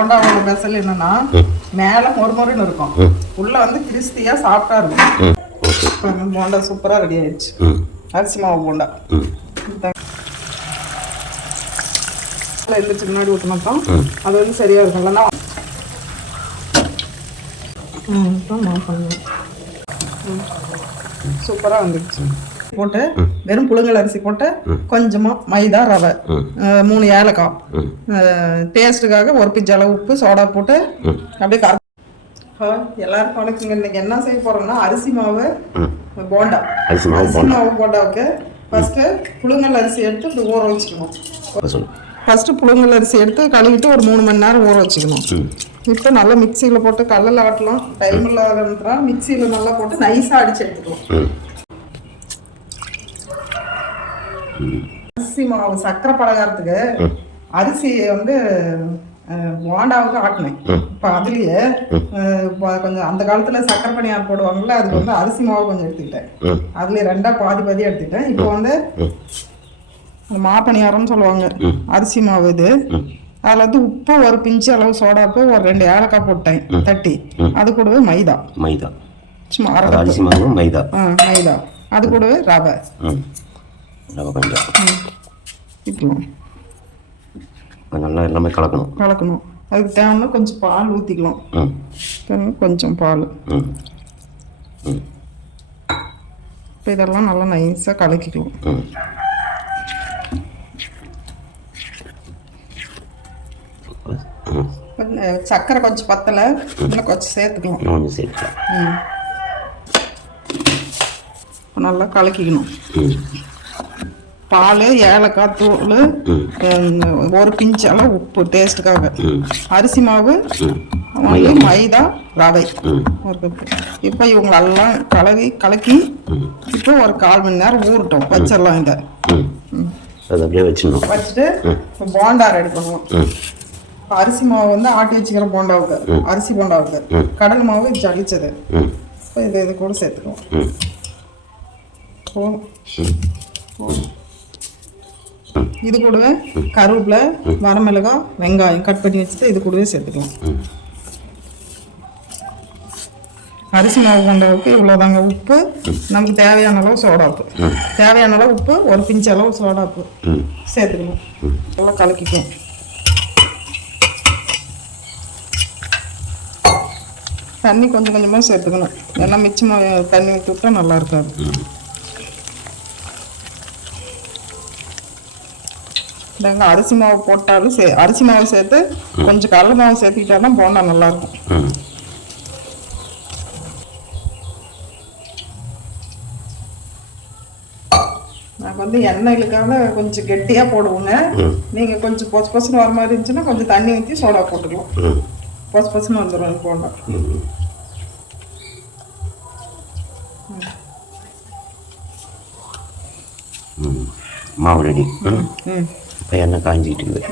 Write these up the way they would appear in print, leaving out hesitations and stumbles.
போண்டாவோட special என்னன்னா மேலே மொறுமொறுன்னு இருக்கும், உள்ள வந்து கிறிஸ்பியா சாஃப்டா இருக்கும். போண்டா சூப்பரா ரெடி ஆயிடுச்சு. அரிசி மாவு போண்டா எழுந்திரிச்சு முன்னாடி ஊற்றினோம், அது வந்து சரியா இருக்கும். இல்லைன்னா சூப்பரா வந்துடுச்சு. போட்டு வெறும் புழுங்கல் அரிசி போட்டு கொஞ்சமா மைதா ரவை 3 ஏலக்காய் டேஸ்ட்டுக்காக ஒரு பிஞ்சு அளவு உப்பு சோடா போட்டு அப்படியே எல்லாரும் வணக்கங்க. இன்னைக்கு என்ன செய்ய போறோம்னா அரிசி மாவு போண்டா. அரிசி மாவு போண்டாவுக்கு ஃபர்ஸ்ட் புழுங்கல் அரிசி எடுத்து இப்படி ஊற வச்சுக்கணும். ஃபர்ஸ்ட் புழுங்கல் அரிசி எடுத்து கழுவிட்டு ஒரு 3 மணி நேரம் ஊற வச்சுக்கணும். இப்போ நல்லா மிக்சியில் போட்டு கல்லில் ஆட்டலாம், டைம் இல்லாத மிக்சியில் நல்லா போட்டு நைஸாக அடிச்சு எடுத்துக்கலாம். அரிசி மாவு சக்கரை பலகாரத்துக்கு அரிசி வந்து போண்டாவுக்கு ஆட்டினேன். இப்போ அதுலேயே கொஞ்சம் அந்த காலத்தில் சக்கரை பணியாரம் போடுவாங்கல்ல, அதுக்கு வந்து அரிசி மாவு கொஞ்சம் எடுத்துக்கிட்டேன். அதுலேயே 2ஆ பாதி எடுத்துக்கிட்டேன். இப்போ வந்து மாப்பணியாரம்னு சொல்லுவாங்க அரிசி மாவு இது. அதில் வந்து உப்பு ஒரு பிஞ்சு அளவு சோடாப்பு ஒரு 2 ஏலக்காய் போட்டேன் தட்டி. அது கூடவே மைதா சும்மா அரிசி மாவு மைதா அது கூடவே ரவை நல்லா எல்லாமே கலக்கணும். அதுக்கு தேவைன்னா கொஞ்சம் பால் ஊற்றிக்கலாம். கொஞ்சம் பால். இப்போ இதெல்லாம் நல்லா நைஸாக கலக்கிக்கலாம். சக்கரை கொஞ்சம் பத்தலை, இன்னும் கொஞ்சம் சேர்த்துக்கலாம். நல்லா கலக்கிக்கணும். பால், ஏலக்காய் தூள், ஒரு பிஞ்சு அளவு உப்பு டேஸ்ட்டுக்காக, அரிசி மாவு, மைதா, ரவை ஒரு கப்பு. இப்போ இவங்களெல்லாம் கலக்கி இப்போ ஒரு 1/4 மணி நேரம் ஊறட்டும் வச்சிடலாம். இதை வச்சுட்டு இப்போ போண்டா ரெடி பண்ணுவோம். அரிசி மாவு வந்து ஆட்டி வச்சுக்கிற போண்டாவுக்கு, அரிசி போண்டாவுக்கு கடல் மாவு ஜலிச்சது. இப்போ இது கூட சேர்த்துக்குவோம். இது கூடவே கருவேப்பிலை, வரமிளகாய், வெங்காயம் கட் பண்ணி வச்சுட்டு இது கூடவே சேர்த்துக்கலாம். அரிசி மாவு போண்டாவுக்கு இவ்வளோதாங்க. உப்பு நமக்கு தேவையான அளவு சோடாப்பு, தேவையான அளவு உப்பு ஒரு பிஞ்சு அளவு சோடாப்பு சேர்த்துக்கணும். நல்லா கலக்கிக்குவோம். தண்ணி கொஞ்சம் கொஞ்சமாக சேர்த்துக்கணும், ஏன்னா மிச்சமாக தண்ணி ஊற்றி விட்டா நல்லா இருக்காது. நாங்கள் அரிசி மாவு போட்டாலும் அரிசி மாவு சேர்த்து கொஞ்சம் கடலை மாவு சேர்த்துக்கிட்டாலும் போண்டா நல்லாயிருக்கும். நாங்கள் வந்து எண்ணெய்களுக்காக கொஞ்சம் கெட்டியாக போடுவோங்க. நீங்கள் கொஞ்சம் பொசு பொசுன்னு வர மாதிரி இருந்துச்சுன்னா கொஞ்சம் தண்ணி ஊற்றி சோடா போட்டுக்கலாம். பொசு பொசுன்னு வந்துடும் போண்டா. மாவு ரெடி. இப்போ எண்ணெய் காஞ்சிக்கிட்டு இருக்குது.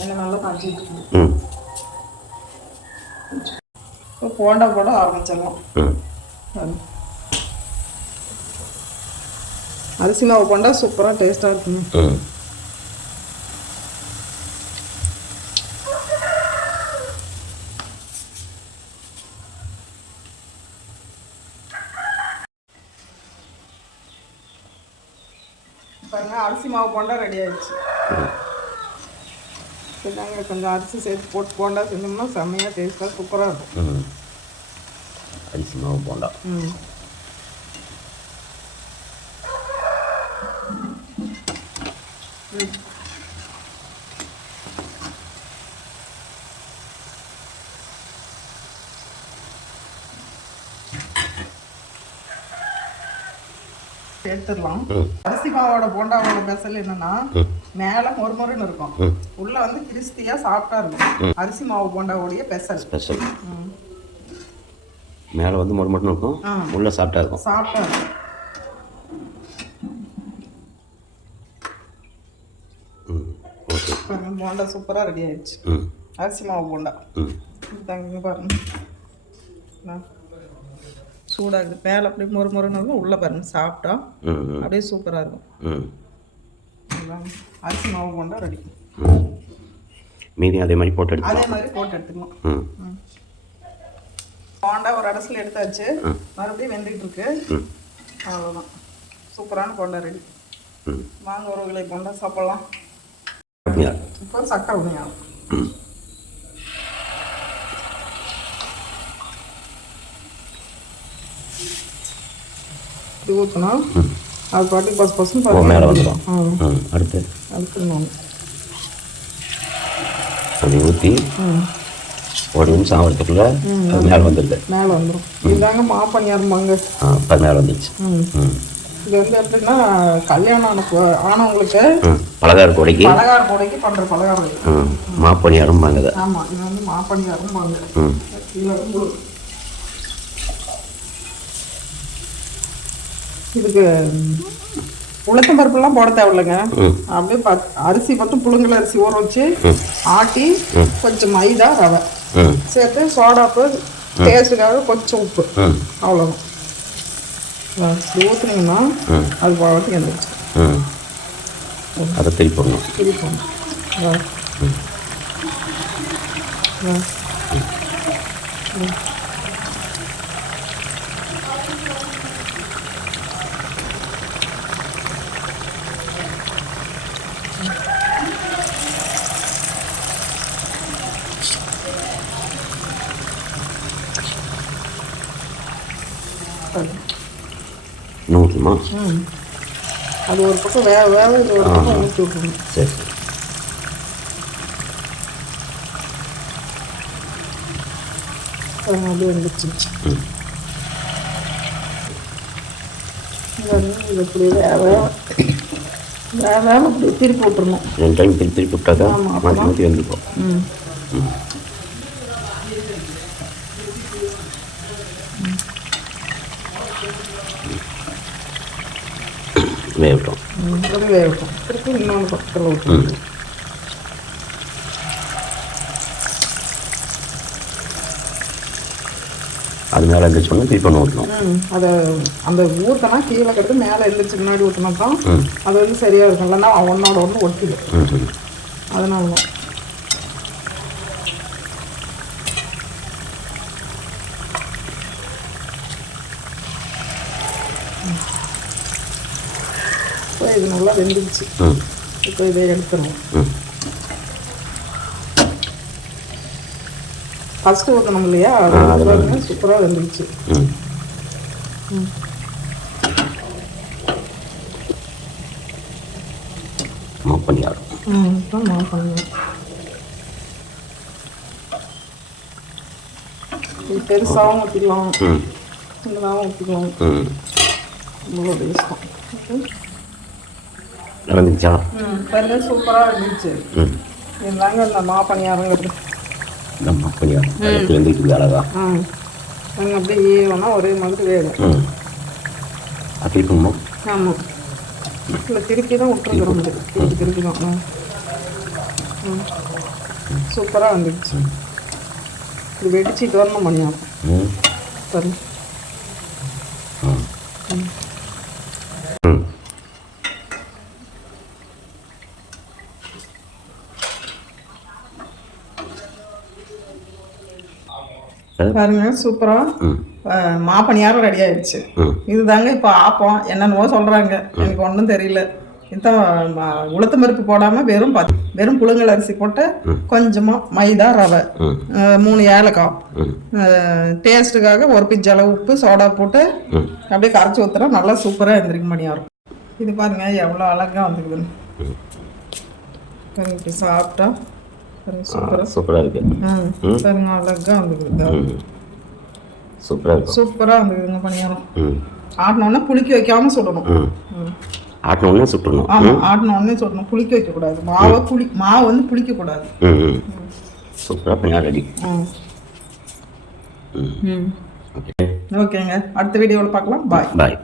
எண்ணெய் நல்லா காஞ்சிக்கிட்டு இருக்குது. இப்போ போண்டா போட ஆரம்பிச்சிடலாம். அரிசி மாவு போண்டா சூப்பராக டேஸ்ட்டாக இருக்குங்க. பாருங்க, அரிசி மாவு போண்டா ரெடி ஆயிடுச்சு. நாங்கள் கொஞ்சம் அரிசி சேர்த்து போட்டு போண்டா செஞ்சோம்னா செம்மையாக டேஸ்ட்டாக சூப்பராக இருக்கும். அரிசி மாவு போண்டா. எடுத்துடலாம். அரிசி மாவோட போண்டாவோட ஸ்பெஷல் என்னன்னா மேலே மொறுமொறுன்னு இருக்கும், உள்ள வந்து கிறிஸ்பியா சாஃப்டா இருக்கும். அரிசி மாவு போண்டாவோடைய ஸ்பெஷல். மேலே வந்து மொறுமொறுன்னு இருக்கும், உள்ள சாஃப்டா இருக்கும். போண்டா சூப்பரா ரெடி ஆயிடுச்சு. அரிசி மாவு போண்டா பாருங்க, சூடாகுது. மேலே அப்படியே மொறுமொறுன்னு இருக்கும், உள்ள பாருங்க சாப்பிட்டா அப்படியே சூப்பராக இருக்கும். அரிசி மாவு போண்டா ரெடி. மீதி அதே மாதிரி போட்டு எடுத்து அதே மாதிரி போட்டு எடுத்துக்கலாம். ம் போண்டா ஒரு அடசில் எடுத்தாச்சு, மறுபடியும் வெந்துக்கிட்டு இருக்கு. அவ்வளோதான், சூப்பரான போண்டா ரெடி. வாங்க உறவுகளை, போண்டா சாப்பிட்லாம். இப்போ சக்கரை உண்மையாகும். இது ஊற்றணும், அது பாட்டி பசு பசுன்னு மேலே வந்துடும். அடுத்து அதுக்கு அப்படி ஊற்றி ஒரு நிமிஷம் ஆகிறதுக்குள்ள அது மேலே வந்துடுது. மேலே வந்துடும். இதுதாங்க மாப்பணியாருமாங்க. இப்போ மேலே வந்துடுச்சு. இது வந்து எப்படின்னா கல்யாணம் ஆனவங்களுக்கு பலகார கூடைக்கு பண்ணுற பலகாரம் மாப்பணியாரும் வாங்குது. ஆமாம், இது வந்து மாப்பணியாரும் வாங்க. இதுக்கு உளுத்தம் பருப்புலாம் போட தேவையில்லைங்க. அப்படியே அரிசி மட்டும் புழுங்கல் அரிசி ஊற வச்சு ஆட்டி கொஞ்சம் மைதா ரவை சேர்த்து சோடாப்பு டேஸ்ட்டுக்காக கொஞ்சம் உப்பு, அவ்வளோதான். இப்படி ஊற்றுனீங்கன்னா அது பாவத்துக்கு எந்திரிச்சு அதை திருப்பி போடணும். இன்னும் ஊற்றணுமா? அது ஒரு பக்கம் வேக இது ஒரு பக்கம் ஊற்றி விட்டுருணும். சரி அப்படியே வந்துச்சு. இது இப்படி வேக இப்படி திருப்பி விட்டுருணும். 2 டைம் திருப்பி விட்டாக்கா மாற்றி மாற்றி வந்துப்போம். வேகட்டும். வேகட்டும். திருப்பி இன்னொன்று பக்கத்தில் ஊற்றணும். அது மேலே எழுந்திரிச்சோன்னா திருப்பி ஒன்று ஊற்றணும். அதை அந்த ஊற்றினா கீழே கிடக்கு, மேலே எழுந்திரிச்சு முன்னாடி ஊற்றினா தான் அது வந்து சரியாக இருக்கும். இல்லைன்னா ஒன்றோட ஒன்று ஒட்டிடும். அதனால தான் இப்போ இது நல்லா வெந்துடுச்சு. இப்போ இதை எடுத்துருவோம். ஃபஸ்ட்டு ஊற்றணும் இல்லையா, அது சூப்பராக வெந்துடுச்சு. மாப்பணியாரம். இது பெருசாகவும் ஊற்றிக்கலாம், சின்னதாகவும் ஊற்றிக்கலாம். இவ்வளோ டேஸ்ட்டும் நடந்துச்சா? சூப்பராக இருந்துச்சு. இதுதாங்க இந்த மாப்பணியாரங்கிறது. இந்த மாப்பணியாரம் வெந்துட்டு அழகா நாங்கள் அப்படியே ஈவனா ஒரே மாதிரி வேகும். அப்படி பண்ணுமா? ஆமாம், இல்லை திருப்பி தான் விட்டுருக்குறோம். திருப்பி தான் சூப்பராக வந்துடுச்சு. இது வெடிச்சிட்டு வரணும் பண்ணியாரம். சரி. பாருங்க, சூப்பரா மாப்பணியாரம் ரெடி ஆயிடுச்சு. இதுதாங்க இப்போ ஆப்பம் என்னென்னவோ சொல்றாங்க, எனக்கு ஒன்றும் தெரியல. இதுதான் உளுத்தம் பருப்பு போடாம வெறும் புழுங்கல் அரிசி போட்டு கொஞ்சமா மைதா ரவை 3 ஏலக்காய் டேஸ்ட்டுக்காக ஒரு பிஞ்சு அளவு உப்பு சோடா போட்டு அப்படியே கரைச்சி ஊத்துறா நல்லா சூப்பரா எந்திரிக்க மணியாரும். இது பாருங்க எவ்வளோ அழகா வந்துக்குதுன்னு. இப்படி சாப்பிட்டா சூப்பராக இருக்கு. பாருங்க அழகா வந்துக்குது. சூப்பரா வந்துக்குதுங்க பணியாரம். ஆட்டினோடனே புளிக்க வைக்காம சுடணும். ஆட்டினோடனே சுட்டணும். ஆமாம், ஆட்டினோடனே சுடணும், புளிக்க வைக்கக்கூடாது. மாவு வந்து புளிக்கக்கூடாது. சூப்பராக பணியாரம் ரெடி. ஓகேங்க, அடுத்த வீடியோவில் பார்க்கலாம். பாய்.